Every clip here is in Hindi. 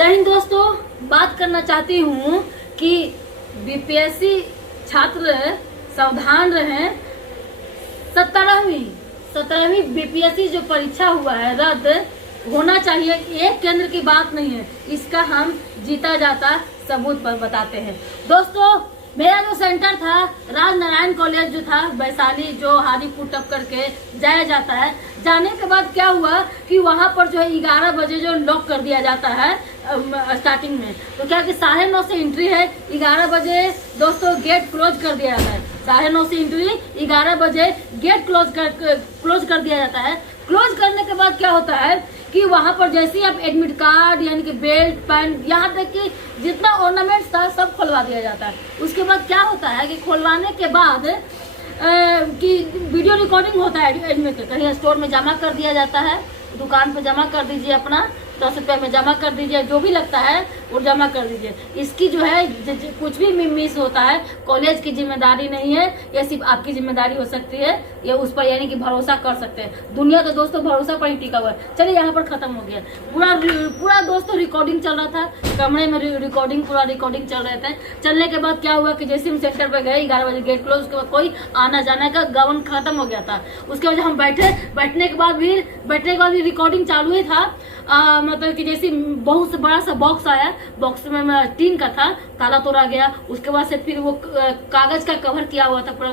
जय हिंद दोस्तों, बात करना चाहती हूँ कि बीपीएससी छात्र सावधान रहें। 17वीं बीपीएससी जो परीक्षा हुआ है रद्द होना चाहिए। एक केंद्र की बात नहीं है, इसका हम जीता जाता सबूत पर बताते हैं। दोस्तों, मेरा जो सेंटर था राजनारायण कॉलेज जो था वैशाली, जो हाजीपुर टप करके जाया जाता है, जाने के बाद क्या हुआ कि वहाँ पर जो है 11 बजे जो लॉक कर दिया जाता है स्टार्टिंग में। तो क्या कि 9:30 से एंट्री है, 11 बजे दोस्तों गेट क्लोज कर दिया जाता है। 9:30 से एंट्री, 11 बजे गेट क्लोज कर दिया जाता है। क्लोज करने के बाद क्या होता है कि वहाँ पर जैसे ही आप एडमिट कार्ड यानी कि बेल्ट पैंट यहाँ तक कि जितना ऑर्नामेंट्स था सब खुलवा दिया जाता है। उसके बाद क्या होता है कि खुलवाने के बाद कि वीडियो रिकॉर्डिंग होता है एडमिट, कहीं स्टोर में जमा कर दिया जाता है, दुकान पर जमा कर दीजिए, अपना 10 रुपये में जमा कर दीजिए, जो भी लगता है वो जमा कर दीजिए। इसकी जो है कुछ भी मिस होता है कॉलेज की जिम्मेदारी नहीं है, ये सिर्फ आपकी जिम्मेदारी हो सकती है। ये उस पर यानी कि भरोसा कर सकते हैं। दुनिया तो दोस्तों भरोसा पर ही टिका हुआ है। चलिए यहाँ पर खत्म हो गया। पूरा दोस्तों रिकॉर्डिंग चल रहा था, कमरे में पूरा रिकॉर्डिंग चल रहे थे। चलने के बाद क्या हुआ कि जैसे हम सेंटर पर गए, 11 बजे गेट क्लोज, उसके बाद कोई आना जाने का गवर्न खत्म हो गया था। उसके बाद हम बैठने के बाद भी रिकॉर्डिंग चालू ही था। मतलब कि जैसे बहुत बड़ा सा बॉक्स आया, बॉक्स में टीन का था, ताला तोड़ा गया। उसके बाद से फिर वो कागज का कवर किया हुआ था, पूरा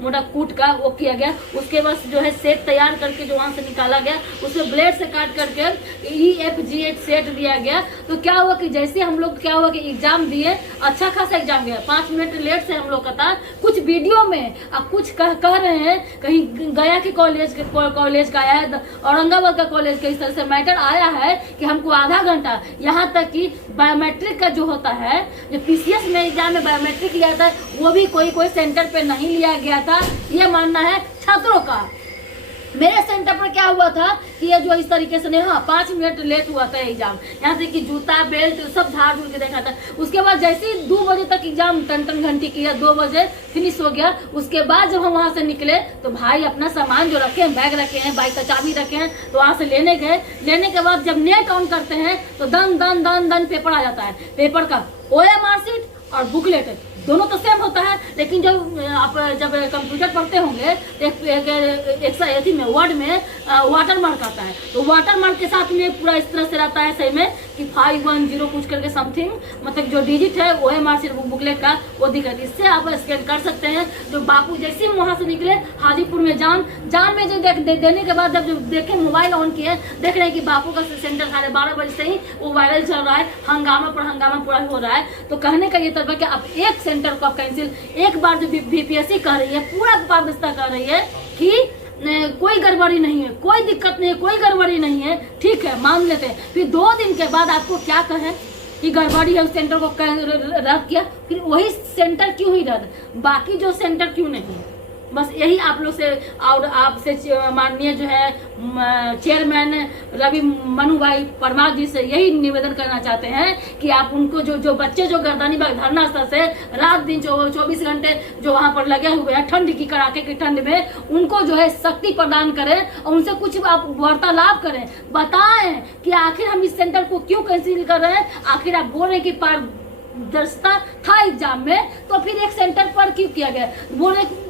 मोटा कूट का वो किया गया। उसके बाद जो है सेट तैयार करके जो वहां से निकाला गया, उसमें ब्लेड से काट करके EFGH सेट दिया गया। तो क्या हुआ कि जैसे हम लोग क्या हुआ कि एग्जाम दिए, अच्छा खासा एग्जाम गया। 5 मिनट लेट से हम लोग का था। कुछ वीडियो में अब कुछ कह रहे हैं, कहीं गया के कॉलेज का आया है, औरंगाबाद का कॉलेज का, इस तरह से मैटर आया है कि हमको आधा घंटा, यहाँ तक कि बायोमेट्रिक का जो होता है, जो PCS में एग्जाम में बायोमेट्रिक लिया था, वो भी कोई सेंटर पे नहीं लिया गया था। ये मानना है छात्रों का। मेरे सेंटर पर क्या हुआ था कि ये जो इस तरीके से 5 मिनट लेट हुआ था एग्जाम, यहाँ से कि जूता बेल्ट सब झाड़ झूड़ के देखा था। उसके बाद जैसे ही 2 बजे तक एग्जाम टन घंटी किया, 2 बजे फिनिश हो गया। उसके बाद जब हम वहाँ से निकले तो भाई अपना सामान जो रखे हैं, बैग रखे हैं, बाइक का चाबी रखे हैं, तो वहाँ से लेने गए। लेने के बाद जब नेट ऑन करते हैं तो दन पेपर आ जाता है। पेपर का OMR शीट और बुकलेट दोनों तो सेम होता है, लेकिन जब आप कंप्यूटर पढ़ते होंगे एक में वर्ड में वाटर मार्क आता है, तो वाटर मार्क के साथ में पूरा इस तरह से रहता है सही में कि 510 कुछ करके समथिंग, मतलब जो डिजिट है वो OMR शीट बुकलेट का वो दिख रहा है। इससे आप स्कैन कर सकते हैं। जो बापू जैसे हम वहाँ से निकले हाजीपुर में जाम में जो देने के बाद जब देखे मोबाइल ऑन किए, देख रहे हैं कि बापू का सेंटर 12:30 बजे से ही वो वायरल चल रहा है, हंगामा पूरा हो रहा है। तो कहने का ये तरीका कि आप एक सेंटर को आप कैंसिल, एक बार जो बीपीएससी कह रही है, पूरा पारदर्शिता कर रही है कि कोई गड़बड़ी नहीं है, कोई दिक्कत नहीं है, कोई गड़बड़ी नहीं है, ठीक है मान लेते हैं। फिर 2 दिन के बाद आपको क्या कहें कि गड़बड़ी है, उस सेंटर को रद्द किया, फिर वही सेंटर क्यों ही रद्द, बाकी जो सेंटर क्यों नहीं। बस यही आप लोग से और आपसे माननीय जो है चेयरमैन रवि मनु भाई परमार जी से यही निवेदन करना चाहते हैं कि आप उनको जो बच्चे जो गर्दनी बाग धरना स्थल से रात दिन 24 घंटे जो वहां पर लगे हुए हैं ठंड की, कड़ाके की ठंड में, उनको जो है शक्ति प्रदान करें और उनसे कुछ आप वार्तालाप करें, बताएं कि आखिर हम इस सेंटर को क्यों कैंसिल कर रहे हैं। आखिर आप बोल रहे कि पारदर्शिता था एग्जाम में, तो फिर एक सेंटर पर क्यों किया गया। बोले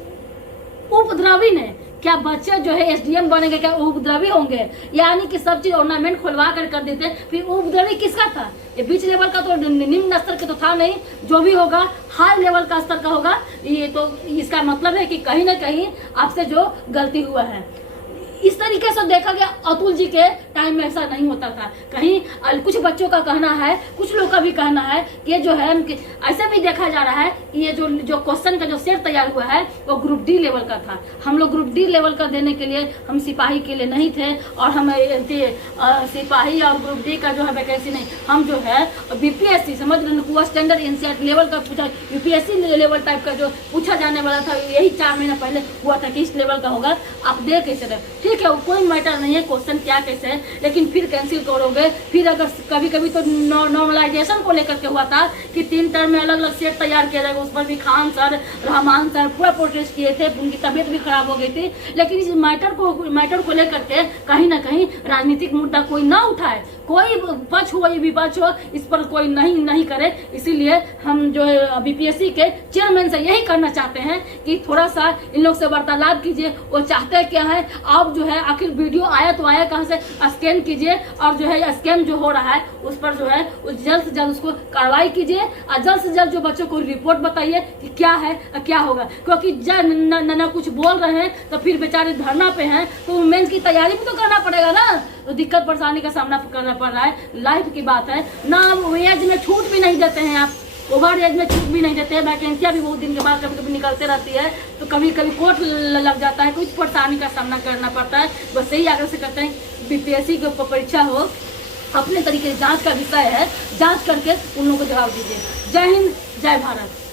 उपद्रवी ने, क्या बच्चे जो है SDM बनेंगे, क्या उपद्रवी होंगे, यानी कि सब चीज ऑर्नामेंट खुलवा कर देते। फिर उपद्रवी किसका था? ये बीच लेवल का तो निम्न स्तर के तो था नहीं, जो भी होगा हाई लेवल का स्तर का होगा। ये तो इसका मतलब है कि कहीं ना कहीं आपसे जो गलती हुआ है। इस तरीके से देखा गया अतुल जी के टाइम में ऐसा नहीं होता था। कहीं कुछ बच्चों का कहना है, कुछ लोग का भी कहना है कि ये जो है ऐसा भी देखा जा रहा है कि ये जो क्वेश्चन का जो सेट तैयार हुआ है वो ग्रुप D लेवल का था। हम लोग ग्रुप D लेवल का देने के लिए हम सिपाही के लिए नहीं थे, और हम सिपाही और ग्रुप D का जो है वैकेंसी नहीं, हम जो है BPSC समझ रहे स्टैंडर्ड NCERT लेवल का पूछा, UPSC लेवल टाइप का जो पूछा जाने वाला था, यही 4 महीना पहले हुआ था कि इस लेवल का होगा। आप दे कैसे रहे, ठीक है, कोई मैटर नहीं है क्वेश्चन क्या कैसे है, लेकिन फिर कैंसिल करोगे। फिर अगर कभी तो नॉर्मलाइजेशन को लेकर के हुआ था कि 3 टर्म में अलग अलग सेट तैयार किया जाएगा, उस पर भी खान सर, रहमान सर पूरा प्रोटेस्ट किए थे, उनकी तबीयत भी खराब हो गई थी। लेकिन इस मैटर को लेकर के कहीं ना कहीं राजनीतिक मुद्दा कोई ना उठाए, कोई पक्ष हो या विपक्ष हो, इस पर कोई नहीं करे। इसीलिए हम जो है बीपीएससी के चेयरमैन से यही करना चाहते हैं कि थोड़ा सा इन लोग से वार्तालाप कीजिए। वो चाहते क्या है, आप जो है आखिर वीडियो आया तो आया कहाँ से, स्कैन कीजिए और जो है स्कैम जो हो रहा है उस पर जो है जल्द से जल्द उसको कार्रवाई कीजिए और जल्द से जल्द जो बच्चों को रिपोर्ट बताइए कि क्या है क्या होगा। क्योंकि जब न कुछ बोल रहे हैं तो फिर बेचारे धरना पे हैं, तो मेंस की तैयारी भी तो करना पड़ेगा ना, तो दिक्कत परेशानी का सामना करना पड़ रहा है। लाइफ की बात है ना, एज में छूट भी नहीं देते हैं आप, ओवर एज में छूट भी नहीं देते हैं। वैकेंसियाँ भी बहुत दिन के बाद कभी कभी निकलते रहती है, तो कभी कभी कोर्ट लग जाता है, कुछ परेशानी का सामना करना पड़ता है। बस यही आग्रह से करते हैं बीपीएससी की परीक्षा हो, अपने तरीके से जांच का विषय है, जांच करके उन लोगों को जवाब दीजिए। जय हिंद, जय भारत।